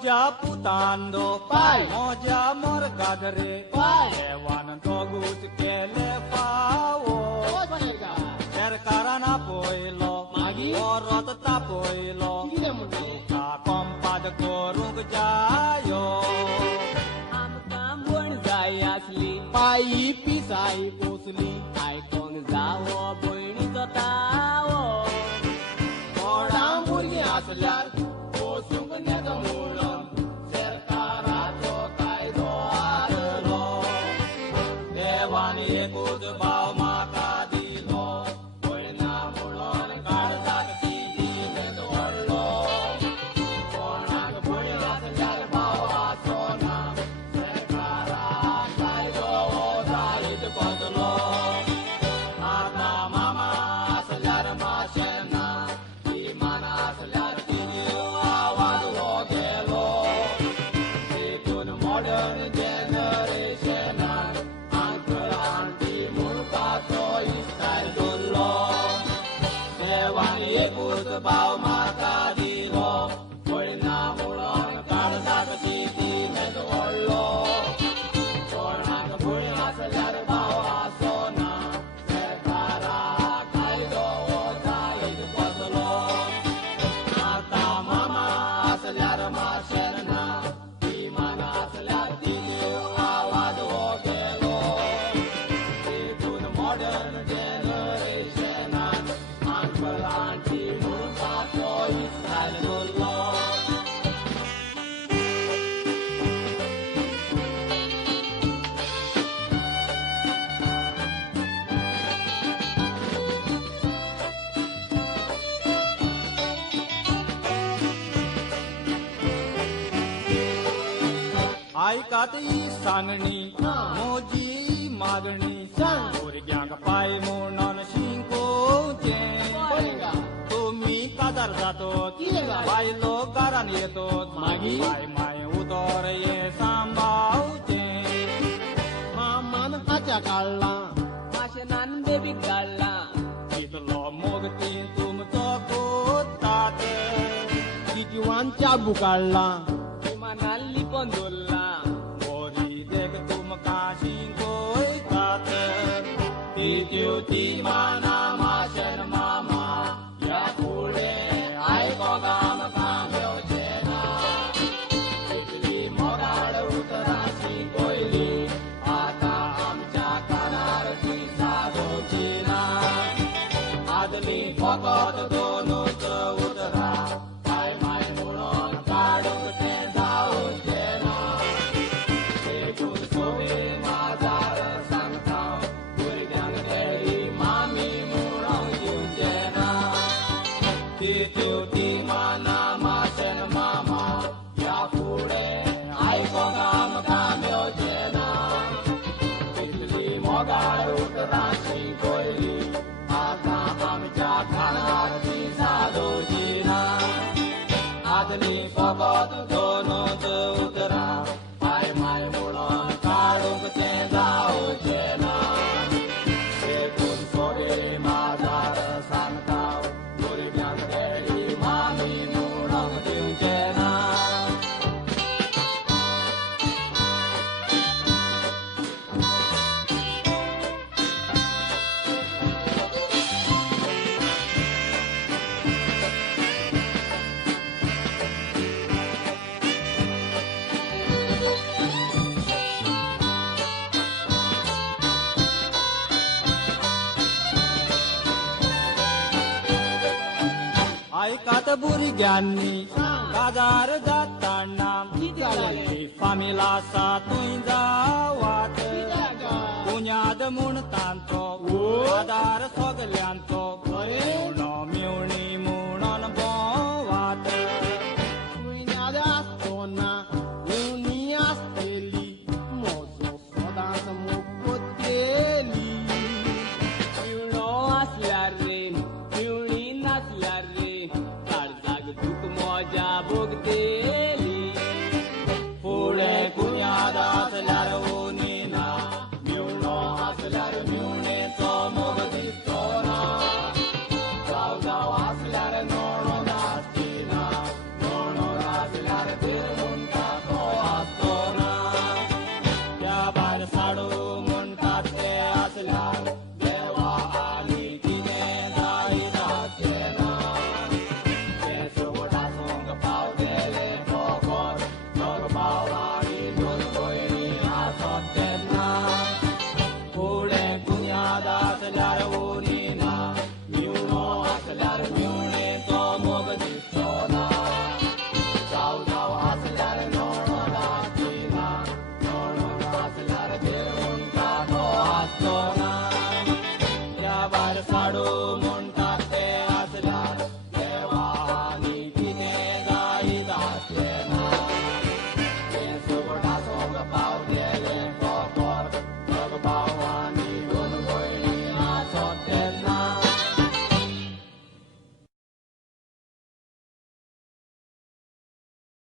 Moja putando, pai, moja morgadre, pai, ewan togut kele fao. Olega, Serkarana poilo, Magi, orot tapoilo, Kira Mundi, ka kompad korung jayo. Am kambun zai asli, pai pisai posli, ai kong zawo boini to tawo. orang burgi aslar, posung neta mulon, serkara to kai do arlo, Ewan ekut bau makadilo, boina mulon kardak sidi nedorlo, orang burgi aslar bawa sona, serkara kai do dalit kodlo, ata mama aslar mashena, imana aslar tigil awad logelo, itun modern generation, uncle auntie murka to style dullo, ewan ekut bau makadilo, boina mulon kardak sidi nedorlo, orang burgi aslar bawa sona, serkara kai do dalit kodlo. ata mama aslar mashena imana aslar tigil awad ogelo itun modern generation uncle auntie murka to style dullo ऐकात सांगणी मोजी मागणी सांग. भुरग्यांक पाय म्हणून शिंकोचे Olega, तुम्ही कादार जातोत कितें जाय? बायलो घरान येतोत मागीर? बाय माय उदोर ये सांबाळचे maman hacha kalla Mashanan baby galla, कितलो मोगती तुमचो कोतात kijiwancha bukalla imanan lipondolla. मोरी देख तुमका शिंकोयतात Titiu timana mashen mama ya kule ai ko gam kamyo chena Itli mogal utarasi koili ata amcha kanar ki sado china adli fakot dono to utara ai mai mulon kaduk te dao chena ekut sobe mazar sangtao burgyang dei mami mulong yujena titiu timana masen mama ya pure ai ko gam kamyo chena itli mogal utrashi koili ata amcha kanar ki sado jina adli fagot dono to utara ai mai mulon kaduk te dao chena ekut sobe mazar sangtao burgyang dei mami mulong yujena ऐकात भुरग्यांनी कादार जाताना फामिला सातूय जावात पुण्याद म्हूण तांचो आदार सगल्यांचो मेवणो मेवणी म्हणून भोवात Cuidado astona, unias teli, mozo sodas mukoteli. Piuno aslarre, piunin aslarre, karzag duk moja bogdeli. पुढे कुण्याद असल्यार उनिना Miuno aslar miune to mogo distona. वाणी दोन भयणी आसत तेन्ना फुडें कुंयाद आसल्यार उनी ना मिवणो आसल्यार मिवणेचो मोग दिसचो ना जाव जाव आसल्यार नोणोद आसची ना नोणोद आसल्यार देव म्हणटा तो आसचो ना त्या भायर साडू